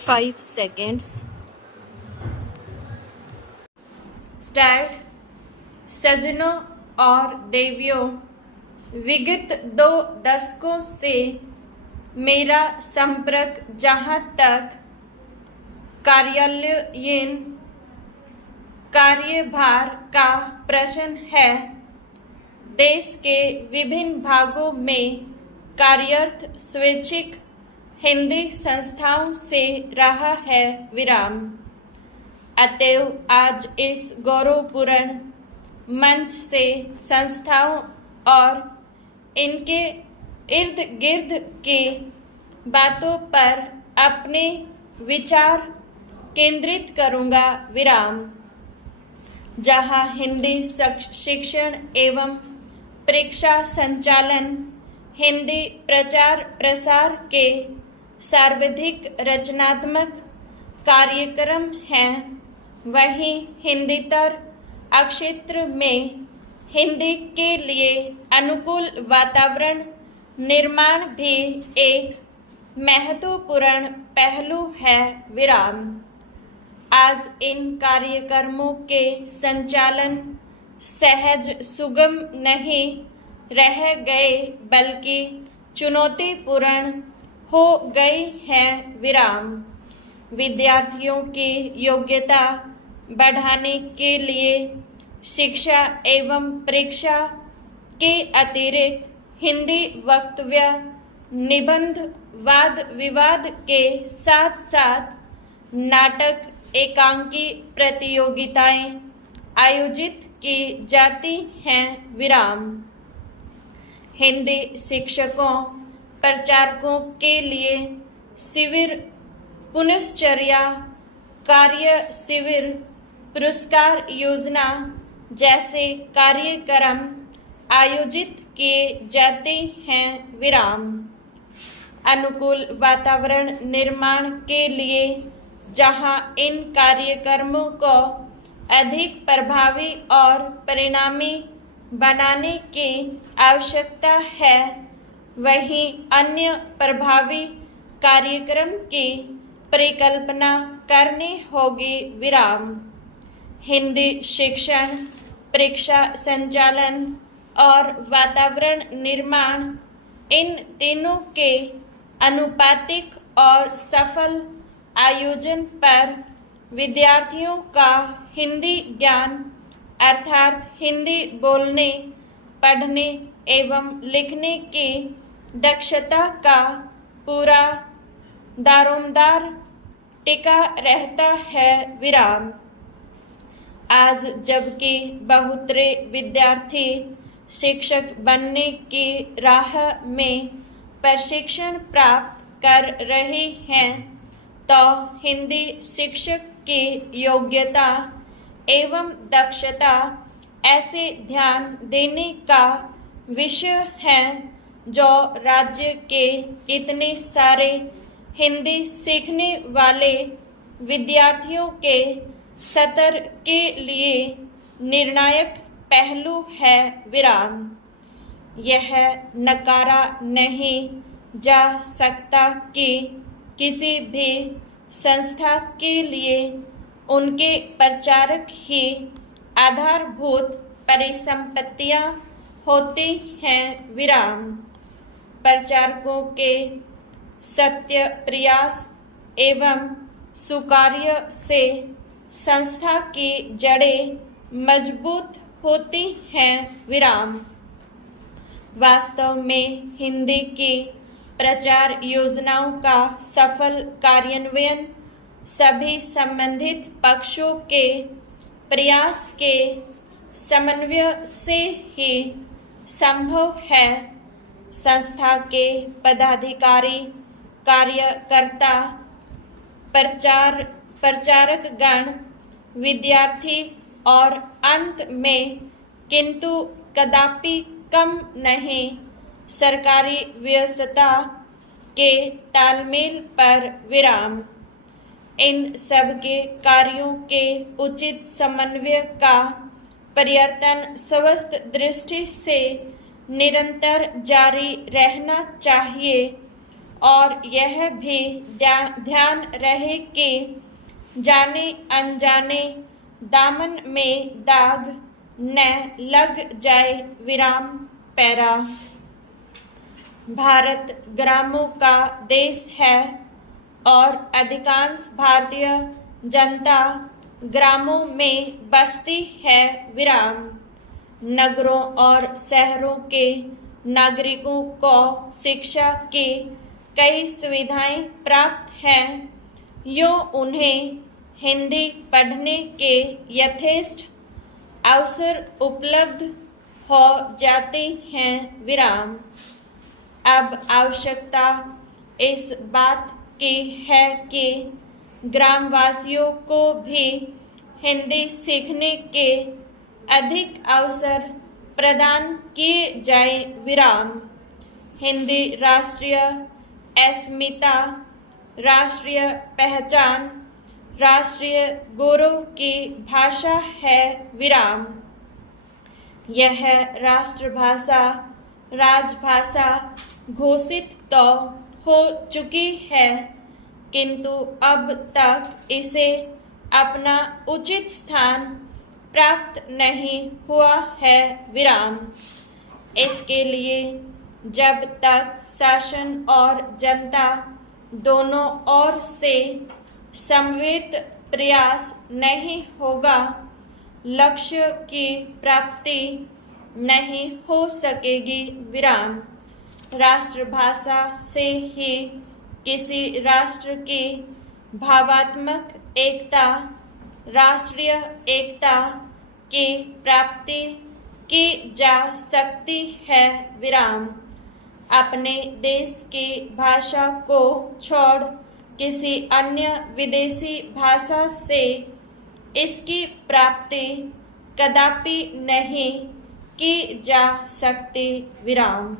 5 seconds. Start. सजनों और देवियों, विगत 2 दशकों से मेरा संपर्क जहाँ तक कार्यालयीन कार्यभार का प्रश्न है, देश के विभिन्न भागों में कार्यरत स्वैच्छिक हिंदी संस्थाओं से रहा है विराम। अतएव आज इस गौरवपूर्ण मंच से संस्थाओं और इनके इर्द गिर्द के बातों पर अपने विचार केंद्रित करूंगा विराम। जहां हिंदी शिक्षण एवं परीक्षा संचालन हिंदी प्रचार प्रसार के सर्वाधिक रचनात्मक कार्यक्रम हैं, वहीं हिंदीतर क्षेत्र में हिंदी के लिए अनुकूल वातावरण निर्माण भी एक महत्वपूर्ण पहलू है विराम। आज इन कार्यक्रमों के संचालन सहज सुगम नहीं रह गए, बल्कि चुनौतीपूर्ण हो गए हैं विराम। विद्यार्थियों की योग्यता बढ़ाने के लिए शिक्षा एवं परीक्षा के अतिरिक्त हिंदी वक्तव्य, निबंध, वाद विवाद के साथ साथ नाटक, एकांकी प्रतियोगिताएं आयोजित की जाती हैं विराम। हिंदी शिक्षकों प्रचारकों के लिए शिविर, पुनश्चर्या कार्य शिविर, पुरस्कार योजना जैसे कार्यक्रम आयोजित किए जाते हैं विराम। अनुकूल वातावरण निर्माण के लिए जहां इन कार्यक्रमों को अधिक प्रभावी और परिणामी बनाने की आवश्यकता है, वहीं अन्य प्रभावी कार्यक्रम की परिकल्पना करनी होगी विराम। हिंदी शिक्षण, परीक्षा संचालन और वातावरण निर्माण, इन तीनों के अनुपातिक और सफल आयोजन पर विद्यार्थियों का हिंदी ज्ञान अर्थात हिंदी बोलने, पढ़ने एवं लिखने की दक्षता का पूरा दारोमदार टिका रहता है विराम। आज जबकि बहुतरे विद्यार्थी शिक्षक बनने की राह में प्रशिक्षण प्राप्त कर रहे हैं, तो हिंदी शिक्षक की योग्यता एवं दक्षता ऐसे ध्यान देने का विषय है, जो राज्य के इतने सारे हिंदी सीखने वाले विद्यार्थियों के स्तर के लिए निर्णायक पहलू है विराम। यह नकारा नहीं जा सकता कि किसी भी संस्था के लिए उनके प्रचारक ही आधारभूत परिसंपत्तियां होती हैं विराम। प्रचारकों के सत्य प्रयास एवं सुकार्य से संस्था की जड़ें मजबूत होती हैं विराम। वास्तव में हिंदी की प्रचार योजनाओं का सफल कार्यान्वयन सभी संबंधित पक्षों के प्रयास के समन्वय से ही संभव है। संस्था के पदाधिकारी, कार्यकर्ता, प्रचारक गण, विद्यार्थी और अंत में किंतु कदापि कम नहीं सरकारी व्यवस्था के तालमेल पर विराम। इन सब के कार्यों के उचित समन्वय का प्रयत्न स्वस्थ दृष्टि से निरंतर जारी रहना चाहिए और यह भी ध्यान रहे कि जाने अनजाने दामन में दाग न लग जाए। विराम पैरा। भारत ग्रामों का देश है और अधिकांश भारतीय जनता ग्रामों में बसती है। विराम। नगरों और शहरों के नागरिकों को शिक्षा की कई सुविधाएं प्राप्त हैं, यो उन्हें हिंदी पढ़ने के यथेष्ट अवसर उपलब्ध हो जाते हैं। विराम। अब आवश्यकता इस बात की है कि ग्रामवासियों को भी हिंदी सीखने के अधिक अवसर प्रदान किए जाए। विराम। हिंदी राष्ट्रीय अस्मिता, राष्ट्रीय पहचान, राष्ट्रीय गौरव की भाषा है। विराम। यह राष्ट्रभाषा राजभाषा घोषित तो हो चुकी है, किंतु अब तक इसे अपना उचित स्थान प्राप्त नहीं हुआ है। विराम। इसके लिए जब तक शासन और जनता दोनों ओर से समन्वित प्रयास नहीं होगा, लक्ष्य की प्राप्ति नहीं हो सकेगी। विराम। राष्ट्रभाषा से ही किसी राष्ट्र की भावात्मक एकता, राष्ट्रीय एकता की प्राप्ति की जा सकती है। विराम। अपने देश की भाषा को छोड़ किसी अन्य विदेशी भाषा से इसकी प्राप्ति कदापि नहीं की जा सकती। विराम।